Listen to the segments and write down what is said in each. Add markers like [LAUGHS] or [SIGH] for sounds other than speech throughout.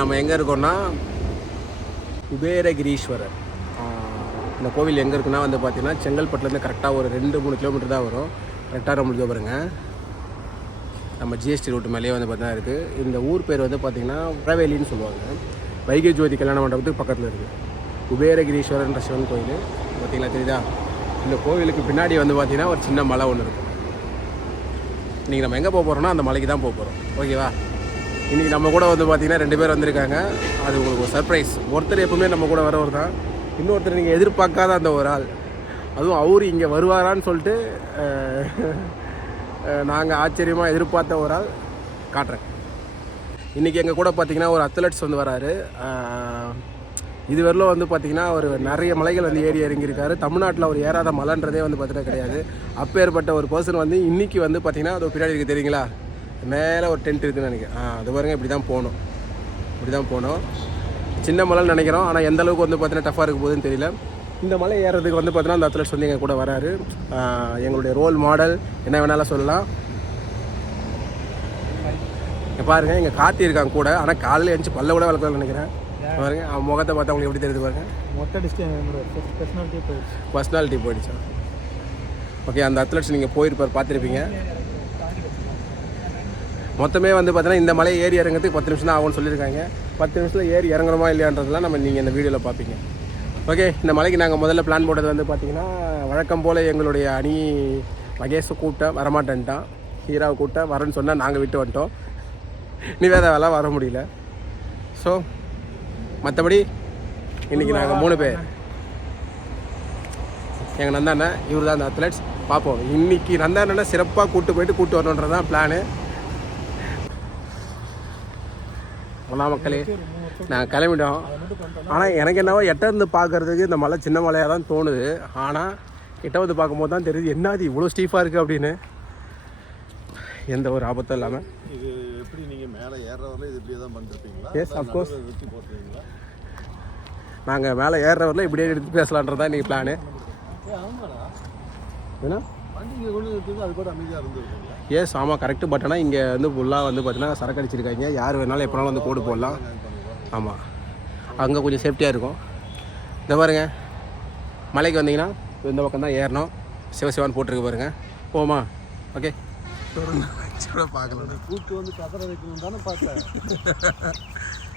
நம்ம எங்கே இருக்கோம்னா குபேரகிரீஸ்வரர் இந்த கோவில் எங்கே இருக்குன்னா வந்து பார்த்திங்கன்னா செங்கல்பட்டுலேருந்து கரெக்டாக ஒரு ரெண்டு மூணு கிலோமீட்டர் தான் வரும். கரெக்டாக நம்மளுக்கு பாருங்க. நம்ம ஜிஎஸ்டி ரூட் மேலேயே வந்து பார்த்தீங்கன்னா இருக்குது இந்த ஊர் பேர் வந்து பார்த்திங்கன்னா புறவேலின்னு சொல்லுவாங்க. வைகை ஜோதி கல்யாண மண்டபத்துக்கு பக்கத்தில் இருக்குது குபேரகிரீஸ்வரன்ற சிவன் கோயில். பார்த்தீங்களா தெரியுதா? இந்த கோவிலுக்கு பின்னாடி வந்து பார்த்திங்கன்னா ஒரு சின்ன மலை ஒன்று இருக்கும் இன்றைக்கி நம்ம எங்கே போக போகிறோம்னா அந்த மலைக்கு தான் போக போகிறோம் ஓகேவா? இன்றைக்கி நம்ம கூட வந்து பார்த்திங்கன்னா ரெண்டு பேர் வந்திருக்காங்க. அது உங்களுக்கு ஒரு சர்ப்ரைஸ் ஒருத்தர் எப்பவுமே நம்ம கூட வரவர் தான். இன்னொருத்தர் நீங்கள் எதிர்பார்க்காத அந்த ஒரு ஆள். அதுவும் அவர் இங்கே வருவாரான்னு சொல்லிட்டு நாங்கள் ஆச்சரியமாக எதிர்பார்த்த ஒரு ஆள் காட்டுறேன். இன்றைக்கி எங்கள் கூட பார்த்திங்கன்னா ஒரு அத்லட்ஸ் வந்து வராரு. இதுவரையிலும் வந்து பார்த்திங்கன்னா அவர் நிறைய மலைகள் வந்து ஏறி இறங்கியிருக்காரு. தமிழ்நாட்டில் அவர் ஏறாத மலைன்றதே வந்து பார்த்தீங்கன்னா கிடையாது. அப்பேற்பட்ட ஒரு பர்சன் வந்து இன்றைக்கி வந்து பார்த்திங்கன்னா அது பின்னாடி இருக்குது தெரியுங்களா? மேலே ஒரு டென்ட் இருக்குன்னு நினைக்கிறேன். ஆ அது பாருங்க இப்படி தான் போகணும். இப்படி தான் போகணும். சின்ன மலைன்னு நினைக்கிறோம். ஆனால் எந்த அளவுக்கு வந்து பார்த்தீங்கன்னா டஃப்பாக இருக்க போகுதுன்னு தெரியல. இந்த மலை ஏறுறதுக்கு வந்து பார்த்தீங்கன்னா அந்த அத்லட்ஸ் வந்து எங்கள் கூட வராரு. எங்களுடைய ரோல் மாடல் என்ன வேணாலும் சொல்லலாம். இங்க பாருங்க இங்கே கார்த்தி இருக்காங்க கூட. ஆனால் காலையில் எழுந்துச்சு பல்ல கூட வளர்க்கலாம்னு நினைக்கிறேன். பாருங்க அவன் முகத்தை பார்த்தா உங்களுக்கு எப்படி தெரியுது பாருங்க. மொத்த டிஸ்டன்ஸ் பர்சனாலிட்டி போயிடுச்சு. பர்சனாலிட்டி போயிடுச்சா? ஓகே அந்த அத்லட்ஸ் நீங்கள் போயிருப்பார் பார்த்துருப்பீங்க. மொத்தமே வந்து பார்த்தீங்கன்னா இந்த மலை ஏறி இறங்கிறதுக்கு பத்து நிமிஷம் தான் ஆகும்னு சொல்லியிருக்காங்க. பத்து நிமிஷத்தில் ஏறி இறங்குறோமா இல்லையான்றதெல்லாம் நம்ம நீங்கள் இந்த வீடியோவில் பார்ப்பீங்க. ஓகே இந்த மலைக்கு நாங்கள் முதல்ல பிளான் போட்டது வந்து பார்த்தீங்கன்னா வழக்கம் போல் எங்களுடைய அணி மகேஷை கூப்பிட்டேன் வரமாட்டேன்ட்டான். ஹீராவை கூப்பிட்டேன் வரேன்னு சொன்னால் நாங்கள் விட்டு வந்துட்டோம். நிவேதாவெல்லாம் வர முடியல. ஸோ மற்றபடி இன்றைக்கி நாங்கள் மூணு பேர். எங்கள் நந்தாண்ணா இவர் தான் அந்த அத்லெட்ஸ் பார்ப்போம். இன்றைக்கி நந்தாண்ணனை சிறப்பாக கூட்டு போயிட்டு கூட்டு வரணுன்றது தான் பிளானு ஒன்றா மக்களே நாங்கள் கிளம்பிட்டோம். ஆனால் எனக்கு என்னவோ எட்ட இருந்து பார்க்கறதுக்கு இந்த மலை சின்ன மலையாக தான் தோணுது. ஆனால் கிட்ட வந்து பார்க்கும்போது தான் தெரியுது என்ன அது இவ்வளோ ஸ்டீஃபாக இருக்குது அப்படின்னு. எந்த ஒரு ஆபத்தும் இல்லாமல் இது எப்படி நீங்க மேலே ஏறவரில் இது இப்படியே தான் பண்ணிருப்பீங்களா. வெட்டி போட்டுருவீங்களா? நாங்கள் மேலே ஏறுறவரில் இப்படியே எடுத்து பேசலான்றது தான் இன்றைக்கி பிளானு ஏன்னா வண்டி இங்கே கொண்டு அது கூட அமைதியாக இருந்துருக்குங்களா எஸ் ஆமாம் கரெக்டு பட் ஆனால் இங்கே வந்து ஃபுல்லாக வந்து பார்த்தீங்கன்னா சரக்கு அடிச்சிருக்காங்க. யார் வேணாலும் எப்போனாலும் வந்து கோடு போடலாம். ஆமாம் அங்கே கொஞ்சம் சேஃப்டியாக இருக்கும். இந்த பாருங்க. மலைக்கு வந்தீங்கன்னா இந்த பக்கம் தான் ஏறணும். சிவசிவான்னு போட்டிருக்கு பாருங்க. போமா ஓகே [LAUGHS] கூட பார்க்கலாம் கூட்டு வந்து கதற வைக்கணும் தானே பார்த்தேன். [LAUGHS]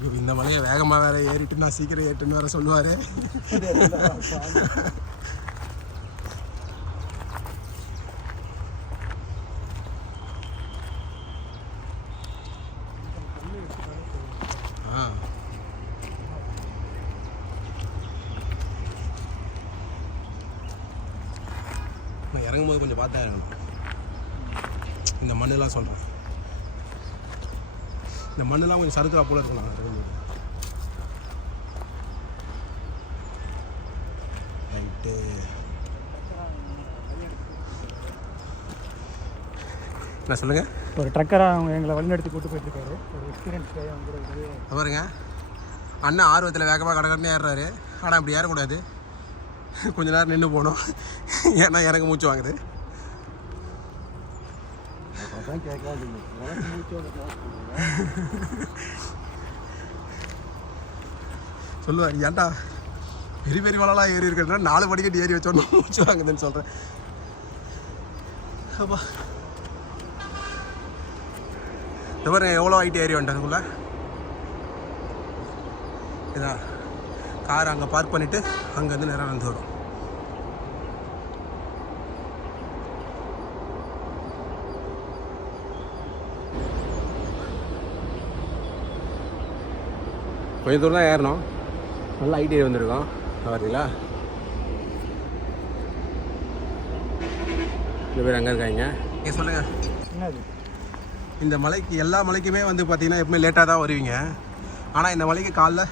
இந்த மலையை வேகமாக வேற ஏறிட்டு நான் சீக்கிரம் ஏறிட்டுன்னு வேற சொல்லுவார் ஆ நான் இறங்கும்போது கொஞ்சம் பார்த்தா இறங்கணும் இந்த மண்ணெல்லாம் சொல்கிறேன் இந்த மண்ணெல்லாம் கொஞ்சம் சறுக்கிறா போல இருக்கலாம் ரைட்டு என்ன சொல்லுங்கள் ஒரு ட்ரக்கராக அவங்க எங்களை வழிநடத்தி கூட்டு போயிட்டு இருக்காரு ஒரு எக்ஸ்பீரியன்ஸ் அவங்க பாருங்க. அண்ணன் ஆர்வத்தில் வேகமாக கடகடன்னு ஏறுறாரு. ஆனால் அப்படி ஏறக்கூடாது. கொஞ்ச நேரம் நின்று போகணும். ஏன்னா எனக்கு மூச்சு வாங்குது. [LAUGHS] அதான் கேட்காதீங்க உனக்கு மூச்சோட சொல்லுவார் ஏன்டா பெரிய பெரிய மலைலாம் ஏறி இருக்கிற நாலு படிக்கட்டு ஏறி வச்சோன்னு [LAUGHS] மூச்சு வாங்குதுன்னு சொல்கிறேன் அப்பா. இந்த பாருங்க எவ்வளோ ஹைட் ஏறி வந்துட்டேன் இதான் இதா கார் அங்கே பார்க் பண்ணிவிட்டு அங்கேருந்து நேரம் வந்து வரும். கொஞ்சம் தூரம் தான் ஏறணும். நல்லா ஏறி வந்திருக்கோம். பார்த்தீங்களா இந்த பேர் அங்கே இருக்காங்க. நீங்கள் சொல்லுங்கள் என்னது? இந்த மலைக்கு எல்லா மலைக்குமே வந்து பார்த்தீங்கன்னா எப்பவுமே லேட்டாக தான் வருவீங்க. ஆனால் இந்த மலைக்கு காலைல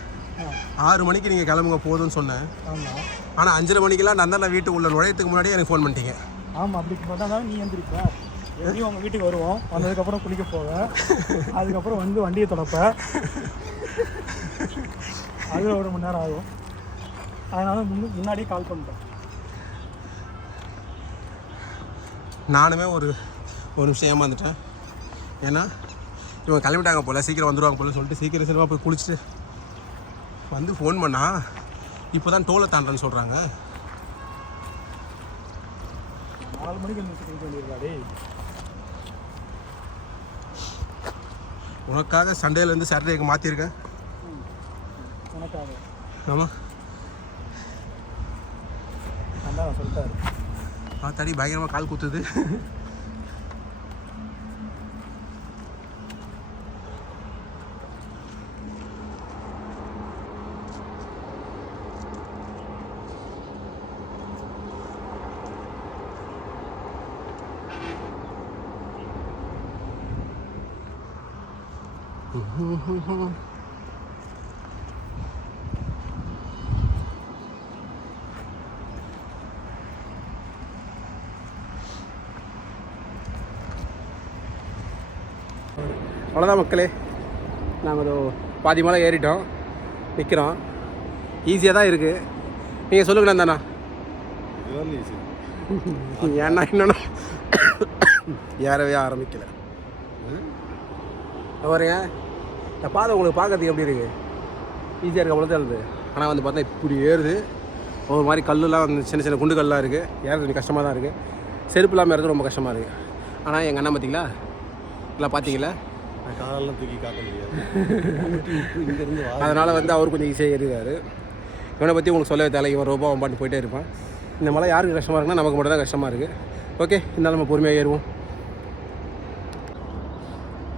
ஆறு மணிக்கு நீங்கள் கிளம்புங்க போதும்னு சொன்னேன். ஆமாம் ஆனால் அஞ்சரை மணிக்கெல்லாம் நந்தன வீட்டுக்குள்ள நுழையத்துக்கு முன்னாடியே எனக்கு ஃபோன் பண்ணிட்டீங்க. ஆமாம் அப்படி பார்த்தா தான் நீ எந்திரிப்ப. எப்படியும் உங்கள் வீட்டுக்கு வருவோம். வந்ததுக்கப்புறம் குளிக்க போவேன். [LAUGHS] அதுக்கப்புறம் வந்து வண்டியை தொடப்ப அது ஒரு மணி நேரம் ஆகும். அதனால முன்ன- முன்னாடியே கால் பண்ணிட்டேன். நானுமே ஒரு ஒரு நிமிஷம் ஏமாந்துட்டேன். ஏன்னா இவங்க கிளம்பிட்டாங்க போல் சீக்கிரம் வந்துடுவாங்க போல சொல்லிட்டு சீக்கிரம் சீக்கிரமாக போய் குளிச்சுட்டு வந்து ஃபோன் பண்ணா இப்போ தான் டோலை தாண்டன்னு சொல்கிறாங்க நாலு மணிக்கு உனக்காக சண்டேலேருந்து சாட்டர்டேக்கு மாற்றிருக்கேன் ஆமாம் சொல்லிட்டாரு. பார்த்தாடி பயங்கரமாக கால் குத்துது. அவ்வளோதான் மக்களே. நாங்கள் ஒரு பாதி மலை ஏறிட்டோம். நிற்கிறோம் ஈஸியாக தான் இருக்குது நீங்கள் சொல்லுங்கண்ணா தானா [LAUGHS] ஏன்னா இன்னொன்று ஏறவே ஆரம்பிக்கல. பாருங்க. இந்த பாதை உங்களுக்கு பார்க்கறதுக்கு எப்படி இருக்குது ஈஸியாக இருக்க அவ்வளோ தான் இருக்குது ஆனால் வந்து பார்த்தா இப்படி ஏறுது. ஒரு மாதிரி கல்லுலாம் வந்து சின்ன சின்ன குண்டு கல்லாம் இருக்குது ஏறது கொஞ்சம் கஷ்டமாக தான் இருக்குது செருப்பு இல்லாமல் ஏறது ரொம்ப கஷ்டமாக இருக்குது ஆனால் எங்கள் அண்ணன் பார்த்தீங்களா இல்லை பார்த்தீங்களா காலெல்லாம் தூக்கி காட்ட முடியாது. அதனால் வந்து அவர் கொஞ்சம் ஈஸியாக ஏறிடுவார். இவனை பற்றி உங்களுக்கு சொல்லவே தேவை இவன் ரூபா அவன் பாட்டு போயிட்டே இருப்பான். இந்த மலை யாருக்கு கஷ்டமாக இருக்குன்னா நமக்கு மட்டும் தான் கஷ்டமாக இருக்குது ஓகே இருந்தாலும் நம்ம பொறுமையாக ஏறுவோம்.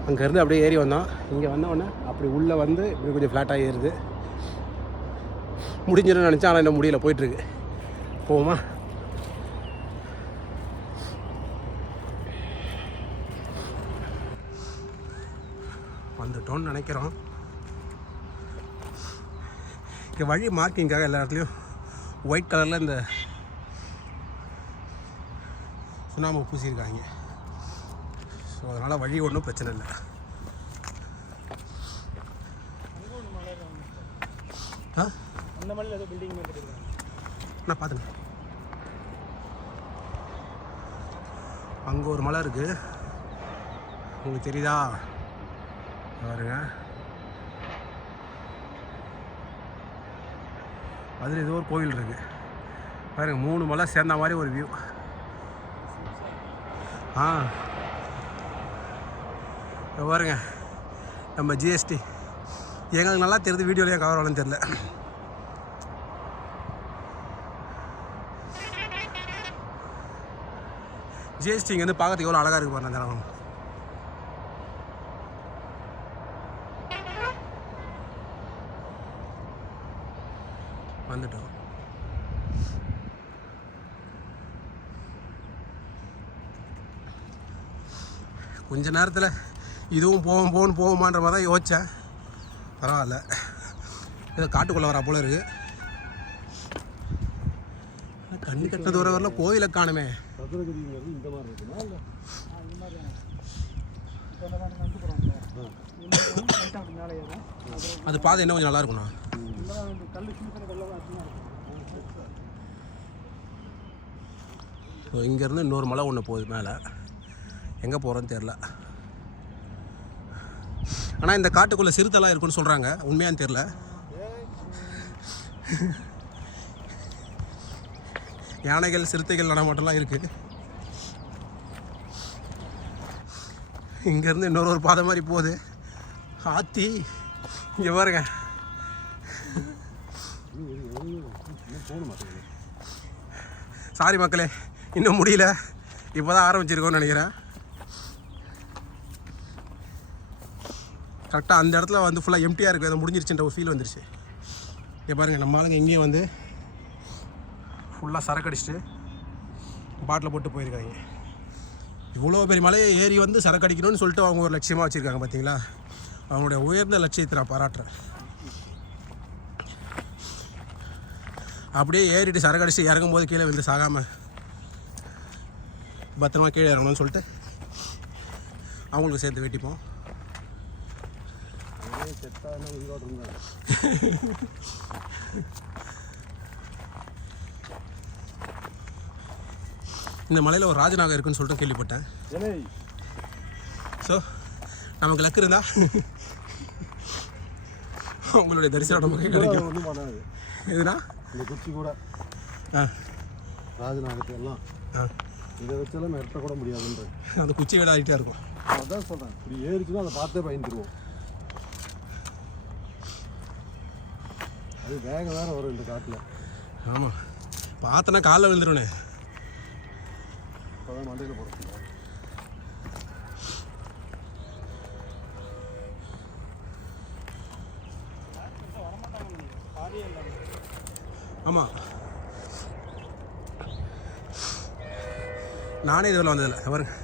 அங்கேருந்து அப்படியே ஏறி வந்தோம் இங்கே வந்த அப்படி உள்ளே வந்து இப்படி கொஞ்சம் ஃப்ளாட்டாக ஏறுது. முடிஞ்சிடும் நினச்சா ஆனால் இன்னும் முடியல. போயிட்டுருக்கு போவோமா? வந்துட்டோம்னு நினைக்கிறோம். இங்கே வழி மார்க்கிங்காக எல்லா இடத்துலையும் ஒயிட் கலரில் இந்த சுண்ணாம்பு பூசியிருக்காங்க. ஸோ அதனால் வழி ஒன்றும் பிரச்சனை இல்லை. ஆ? அந்த மலையில் ஏதோ பில்டிங் மாதிரி நான் பார்த்துங்க அங்கே ஒரு மலை இருக்குது உங்களுக்கு தெரியுதா? பாருங்க. அதில் ஏதோ ஒரு கோயில் இருக்கு. பாருங்க மூணு மலை சேர்ந்த மாதிரி ஒரு வியூ ஆ. பாருங்க நம்ம ஜிஎஸ்டி எங்களுக்கு நல்லா தெரியுது வீடியோலேயே கவர் ஆகலன்னு தெரில ஜிஎஸ்டி இங்கே வந்து பார்க்கறதுக்கு எவ்வளோ அழகாக இருக்குது பாருங்க அந்த இடம் வந்துட்டோம் கொஞ்ச நேரத்தில் இதுவும் போவோம் போகணும் போவோமான்ற மாதிரி தான் யோசித்தேன் பரவாயில்ல. ஏதோ காட்டுக்குள்ளே வரா போல இருக்குது கண்ணு கட்ட தூரம் வரல கோயிலை காணுமே. அது பாதை என்ன கொஞ்சம் நல்லா இருக்கும்ண்ணா. இங்கேருந்து இன்னொரு மலை ஒன்று போகுது மேலே. எங்கே போகிறோன்னு தெரில ஆனால் இந்த காட்டுக்குள்ளே சிறுத்தைலாம் இருக்குன்னு சொல்கிறாங்க உண்மையான்னு தெரில யானைகள் சிறுத்தைகள் நடமாட்டம்லாம் இருக்குது இங்கேருந்து இன்னொரு ஒரு பாதை மாதிரி போகுது. ஆத்தி இங்கே பாருங்க. சாரி மக்களே இன்னும் முடியல. இப்போ தான் ஆரம்பிச்சிருக்கோன்னு நினைக்கிறேன். கரெக்டாக அந்த இடத்துல வந்து ஃபுல்லாக எம்டியாக இருக்குது அது முடிஞ்சிருச்சுன்ற ஒரு ஃபீல் வந்துருச்சு. இங்கே பாருங்கள் நம்ம ஆளுங்க எங்கேயும் வந்து ஃபுல்லாக சரக்கு அடிச்சுட்டு பாட்டில் போட்டு போயிருக்காங்க. இவ்வளோ பெரிய மலையை ஏறி வந்து சரக்கு அடிக்கணும்னு சொல்லிட்டு அவங்க ஒரு லட்சியமாக வச்சுருக்காங்க பார்த்தீங்களா அவங்களுடைய உயர்ந்த லட்சியத்தை நான் பாராட்டுறேன். அப்படியே ஏறிட்டு சரக்கு அடிச்சு இறங்கும்போது கீழே விழுந்து சாகாமல் பத்திரமா கீழே இறங்கணும்னு சொல்லிட்டு அவங்களுக்கு சேர்த்து வெட்டிப்போம். செத்தான உயிரோடு [LAUGHS] இந்த மலையில் ஒரு ராஜநாகம் இருக்குன்னு சொல்லிட்டு கேள்விப்பட்டேன். ஸோ நமக்கு லக்கு இருந்தா? உங்களுடைய தரிசனம் நமக்கு கிடைக்கும். எதுனா? இந்த குச்சி கூட. ஆ. ராஜநாகத்தை எல்லாம். இதை வச்செல்லாம் மிரட்ட கூட முடியாதுன்ற அந்த குச்சி வீடு ஆகிட்டே இருக்கும். அதான் சொல்கிறேன் இப்படி ஏறிச்சுன்னா அதை பார்த்தே பயந்துருவோம். அது வேகம் வேற வரும் இந்த காட்டில். ஆமாம் பார்த்தனா காலில் விழுந்துருவனே அப்போதான் மண்டையில் இல்லை ஆமாம் நானே இதுவரை வந்ததில்லை. பாருங்க.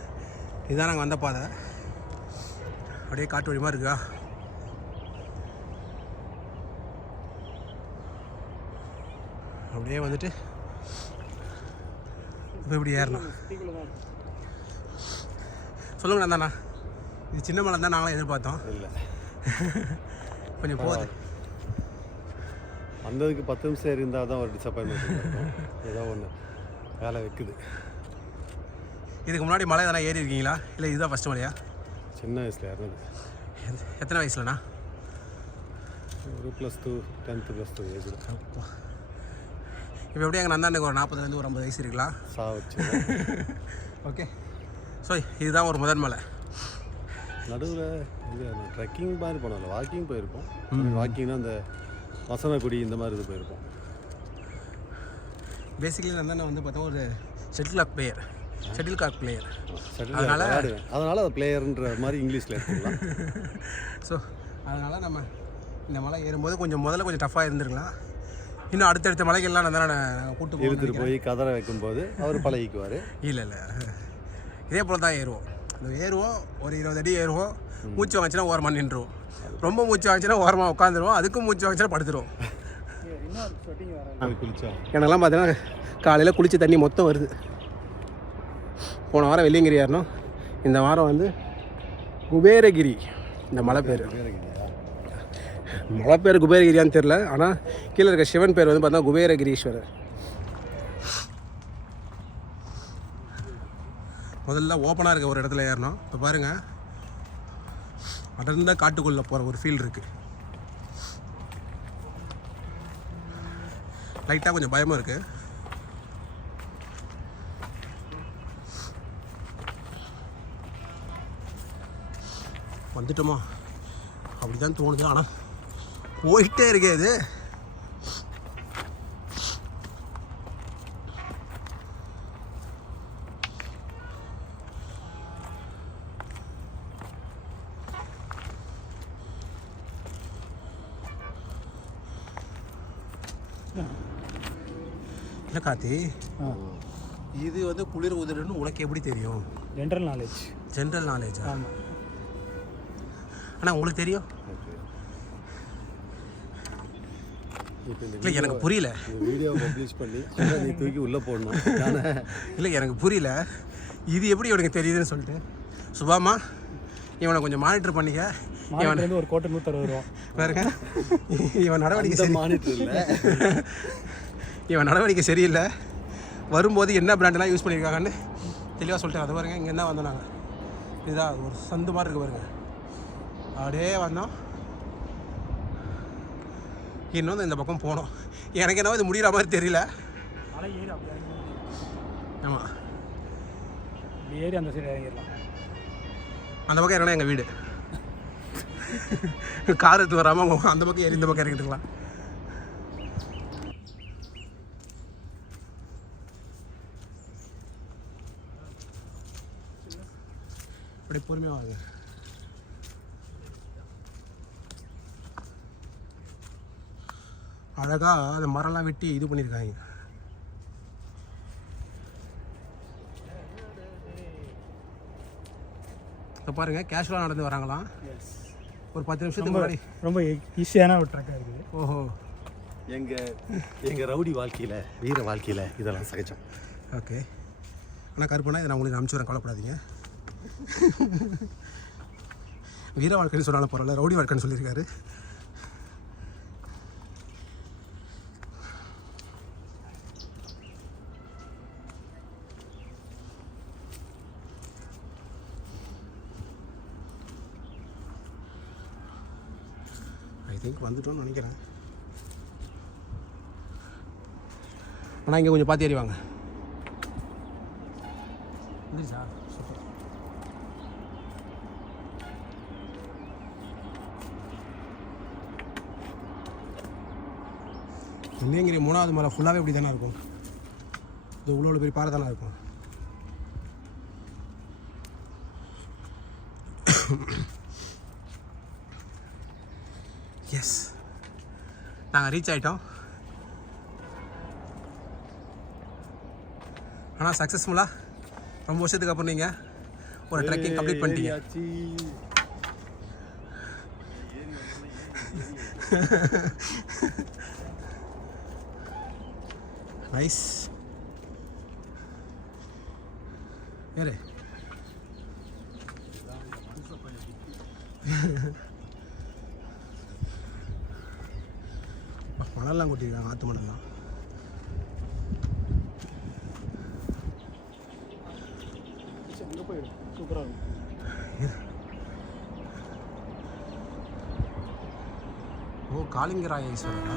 இதுதான் நாங்கள் வந்த பாதை. அப்படியே காட்டு வழிமா இருக்குதா அப்படியே வந்துட்டு இப்போ இப்படி ஏறணும். சிட்டிக்குள்ளே தான் இருக்கும் சொல்லுங்க அந்தாண்ணா இது சின்ன மலை தான் நாங்களும் எதிர்பார்த்தோம். இல்லை. [LAUGHS] கொஞ்சம் போகுது வந்ததுக்கு பத்து நிமிஷம் இருந்தால் தான் ஒரு டிசப்பாயின்மெண்ட் ஏதோ ஒன்று வேலை வைக்குது. இதுக்கு முன்னாடி மலை எதனா ஏறி இருக்கீங்களா? இல்லை இதுதான் ஃபஸ்ட்டு மலையா? சின்ன வயசில் இறந்தது. எத்- எத்தனை வயசுலண்ணா? ஒரு plus two tenth plus two ஏஜில் இப்போ எப்படி எங்கள் நந்தாண்டுக்கு ஒரு நாற்பதுலேருந்து ஒரு ஐம்பது வயசு இருக்கலாம் ஓகே ஸோ இதுதான் ஒரு முதல் மலை. நடுவில் இது ட்ரெக்கிங் மாதிரி போனோம்ல வாக்கிங் போயிருப்போம். வாக்கிங்னா அந்த வசனக்குடி இந்த மாதிரி இது போயிருப்போம். பேசிக்கலி நந்தாண்டை வந்து பார்த்தா ஒரு shuttlecock player shuttlecock player அதனால- அதனால் அது பிளேயர்ன்ற மாதிரி இங்கிலீஷில் எடுத்துக்கலாம். [LAUGHS] ஸோ அதனால் நம்ம இந்த மலை ஏறும்போது கொஞ்சம் முதல்ல கொஞ்சம் டஃப்பாக இருந்திருக்கலாம். இன்னும் அடுத்தடுத்த மலைகள்லாம் நான் நாங்கள் கூட்டு போய் இழுத்துட்டு போய் கதரை வைக்கும்போது அவர் பழகிக்குவார். இல்லை இல்லை. இதே போல் தான் ஏறுவோம். இந்த ஏறுவோம் ஒரு இருபது அடி ஏறுவோம். மூச்சு வாங்கிச்சுன்னா ஓரமாக நின்றுவோம் ரொம்ப மூச்சு வாங்கிச்சுன்னா ஓரமாக உட்காந்துருவோம். அதுக்கும் மூச்சு வாங்கிச்சுன்னா படுத்துருவோம். எனக்கெல்லாம் பார்த்தீங்கன்னா காலையில் குளிச்ச தண்ணி மொத்தம் வருது. போன வாரம் வெள்ளியங்கிரி ஏறணும். இந்த வாரம் வந்து குபேரகிரி. இந்த மலை பேர். மலை பேர் குபேரகிரியான்னு தெரில ஆனால் கீழே இருக்க சிவன் பேர் வந்து பார்த்தா குபேரகிரீஸ்வரர். முதல்ல ஓப்பனாக இருக்க ஒரு இடத்துல ஏறணும். இப்போ பாருங்கள் அடர்ந்த காட்டுக்குள்ளே போகிற ஒரு ஃபீல் இருக்குது லைட்டாக கொஞ்சம் பயமாக இருக்குது வந்துட்டோமா? அப்படி தான் தோணுது. ஆனால் போயிட்டே இருக்கே இது. இல்லை கார்த்தி? ஆ. இது வந்து குளிர் உதிரன்னு உனக்கு எப்படி தெரியும்? ஜென்ரல் நாலேஜ் ஜென்ரல் நாலேஜா ஆமாம் ஆனால் உங்களுக்கு தெரியும் இப்போ இந்த இல்லை எனக்கு புரியல. வீடியோ பப்ளிஷ் பண்ணி நீ தூக்கி உள்ளே போடணும். ஆனால் இல்லை எனக்கு புரியல. இது எப்படி இவனுக்கு தெரியுதுன்னு சொல்லிட்டு. சுபாமா இவனை கொஞ்சம் மானிட்டர் பண்ணிக்க. இவன் மாநிலத்துலேருந்து ஒரு கோட்டை நூற்றறுபது ரூபா. பாருங்க. இவன் நடவடிக்கை சரி மானிட்டர் இல்லை. இவன் நடவடிக்கை சரியில்லை. வரும்போது என்ன பிராண்டெல்லாம் யூஸ் பண்ணியிருக்காங்கன்னு தெளிவாக சொல்லிட்டேன். அது பாருங்க இங்கே தான் வந்தோம் நாங்கள் இதுதான் ஒரு சந்து மாதிரி இருக்கு பாருங்க. அப்படியே வந்தோம். இன்னும் இந்த பக்கம் போனோம். எனக்கு என்னவோ இது முடிகிற மாதிரி தெரியல. ஆமாம் ஏறி அந்த சைடு இறங்கிடலாம். அந்த பக்கம் இறங்கினா எங்கள் வீடு. [LAUGHS] கார் எடுத்து வராமல் அந்த பக்கம் ஏறி இந்த பக்கம் இறங்கிட்டுக்கலாம் அப்படியே பொறுமையாக வாங்க. அழகாக அந்த மரம்லாம் வெட்டி இது பண்ணியிருக்காங்க. இப்போ பாருங்க கேஷுவலாக நடந்து வராங்களாம். ஒரு பத்து நிமிஷத்துக்கு முன்னாடி. ரொம்ப ஈஸியான ஒரு ட்ரக்காக இருக்குது ஓஹோ. எங்கள் எங்கள் ரவுடி வாழ்க்கையில் வீர வாழ்க்கையில் இதெல்லாம் சகஜம். ஓகே. ஆனால் கருப்புனா இதை நான் உங்களுக்கு அனுப்பிச்சி வரேன் கவலைப்படாதீங்க. வீர வாழ்க்கைன்னு சொன்னாலும் பரவாயில்ல ரவுடி வாழ்க்கைன்னு சொல்லியிருக்காரு. இங்கே வந்துட்டோம்னு நினைக்கிறேன். ஆனால் இங்கே கொஞ்சம் பார்த்து ஏறிவாங்க வந்துருச்சா சூப்பர் மூணாவது மலை ஃபுல்லாகவே இப்படி தானே இருக்கும். இது இவ்வளோ பெரிய பாறை தானே இருக்கும் எஸ் நாங்கள் ரீச் ஆகிட்டோம் ஆனால் சக்ஸஸ்ஃபுல்லாக ரொம்ப வருஷத்துக்கு அப்புறம் நீங்கள் ஒரு ட்ரெக்கிங் கம்ப்ளீட் பண்ணிட்டீங்க. ஏறியாச்சு. நைஸ் ஏறு மணல்லாம் கொட்டிருக்காங்க ஆற்று மணல்லாம் அங்கே போயிடும் சூப்பராக இருக்கும் ஓ காளிங்கராய ஈஸ்வரரா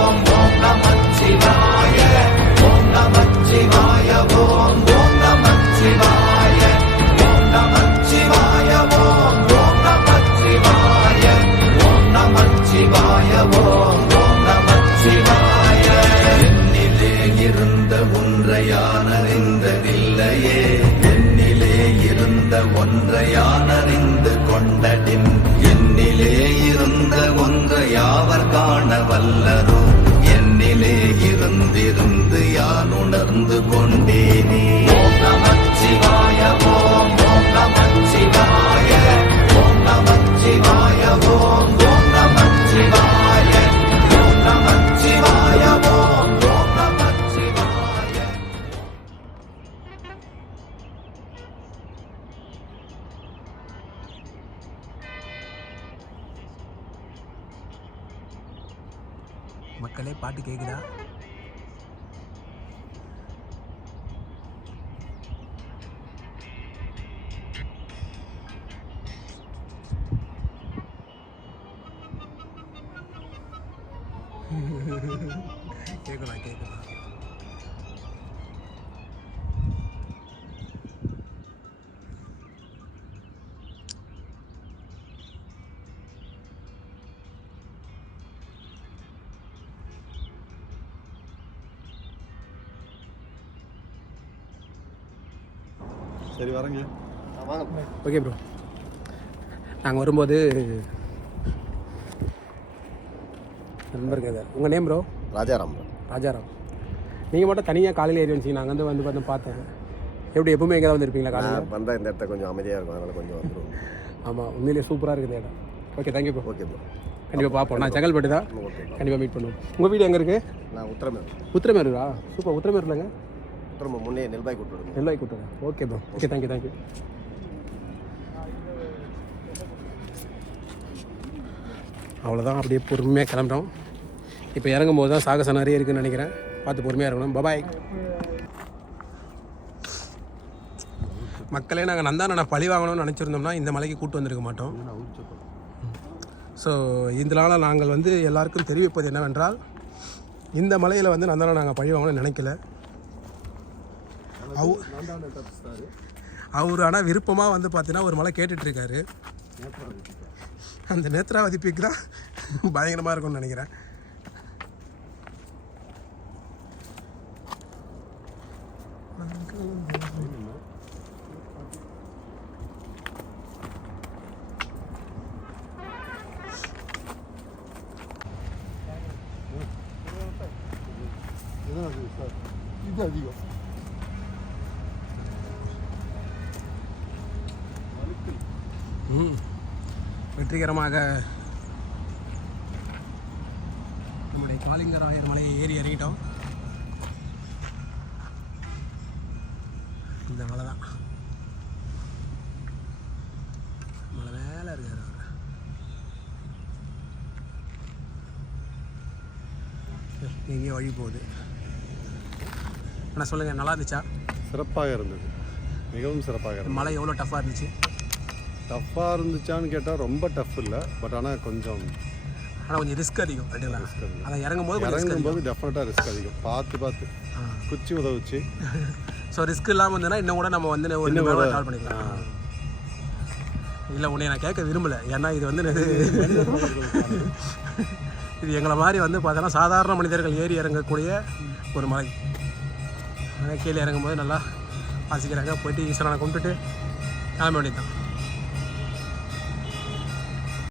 மக்களே பாட்டு கேட்குதா சரி வரேங்க ஓகே ப்ரோ நாங்கள் வரும்போது நண்பர்கள் உங்கள் நேம் ப்ரோ ராஜாராம் ராஜாராம். நீங்கள் மட்டும் தனியாக காலையில் ஏறி வந்துச்சிங்க நாங்கள் வந்து வந்து பார்த்து பார்த்தேன் எப்படி எப்பவுமே எங்கே தான் வந்திருப்பீங்களா காலையில்? வந்தால் இந்த இடத்த கொஞ்சம் அமைதியாக இருக்கும். அதனால் கொஞ்சம் வந்துடும் ஆமாம் உண்மையிலேயே சூப்பராக இருக்குது இந்த இடம். Okay thank you bro okay bro கண்டிப்பாக பார்ப்போம். நான் செங்கல்பட்டு தான். கண்டிப்பாக மீட் பண்ணுவோம். உங்கள் வீடு எங்கே இருக்குது நான் உத்தரமே உத்திரமேரூரா? சூப்பர் உத்தரமே முன்னே கூட்டு விடுங்க நெல்வாய் கூட்டுறேன் okay bro okay thank you thank you அவ்வளோதான் அப்படியே பொறுமையாக கிளம்புறோம். இப்போ இறங்கும் போது தான் சாகசம் நிறைய இருக்குன்னு நினைக்கிறேன். பார்த்து பொறுமையாக இருக்கணும். பபாய் மக்களே நாங்கள் நந்தானனை பழி வாங்கணும்னு நினச்சிருந்தோம்னா இந்த மலைக்கு கூட்டு வந்திருக்க மாட்டோம். ஸோ இதனால நாங்கள் வந்து எல்லாருக்கும் தெரிவிப்பது என்னவென்றால் இந்த மலையில் வந்து நந்தானை நாங்கள் பழி வாங்கணும்னு நினைக்கல. அவர் ஆனால் விருப்பமாக வந்து பார்த்தீங்கன்னா ஒரு மலை கேட்டுட்ருக்காரு அந்த நேத்ராவதி பீக் தான் பயங்கரமாக இருக்கும்னு நினைக்கிறேன். வெற்றிகரமாக நம்முடைய காளிங்கராயர் மலையை ஏறி இறங்கிட்டோம். இந்த மலை தான். மலை மேலே இருக்கார் அவர். எங்கேயோ வழி போகுது. அண்ணா சொல்லுங்கள் நல்லா இருந்துச்சா? சிறப்பாக இருந்தது. மிகவும் சிறப்பாக இருந்தது. மலை எவ்வளோ டஃப்பாக இருந்துச்சு? டஃப்பாக இருந்துச்சான்னு கேட்டால் ரொம்ப டஃப் இல்லை. பட் ஆனால் கொஞ்சம் ஆனால் கொஞ்சம் ரிஸ்க் அதிகம் அதிகம். அதை இறங்கும் போது இறங்கும் அதிகம். போது டெஃபினட்டாக ரிஸ்க் அதிகம். பார்த்து பார்த்து. குச்சி உதவுச்சு. ஸோ ரிஸ்க் இல்லாமல் இருந்ததுன்னா இன்னும் கூட நம்ம வந்து ஒரு இன்னும் ட்ராவல் பண்ணிக்கலாம். இல்லை உன்னை நான் கேட்க விரும்பலை. ஏன்னா இது வந்து இது எங்களை மாதிரி வந்து பார்த்தோன்னா சாதாரண மனிதர்கள் ஏறி இறங்கக்கூடிய ஒரு மலை. கீழே இறங்கும்போது நல்லா வாசிக்கிறாங்க. போயிட்டு ஈஸ்வரனை கும்பிட்டுட்டு கிளம்ப வேண்டியது தான்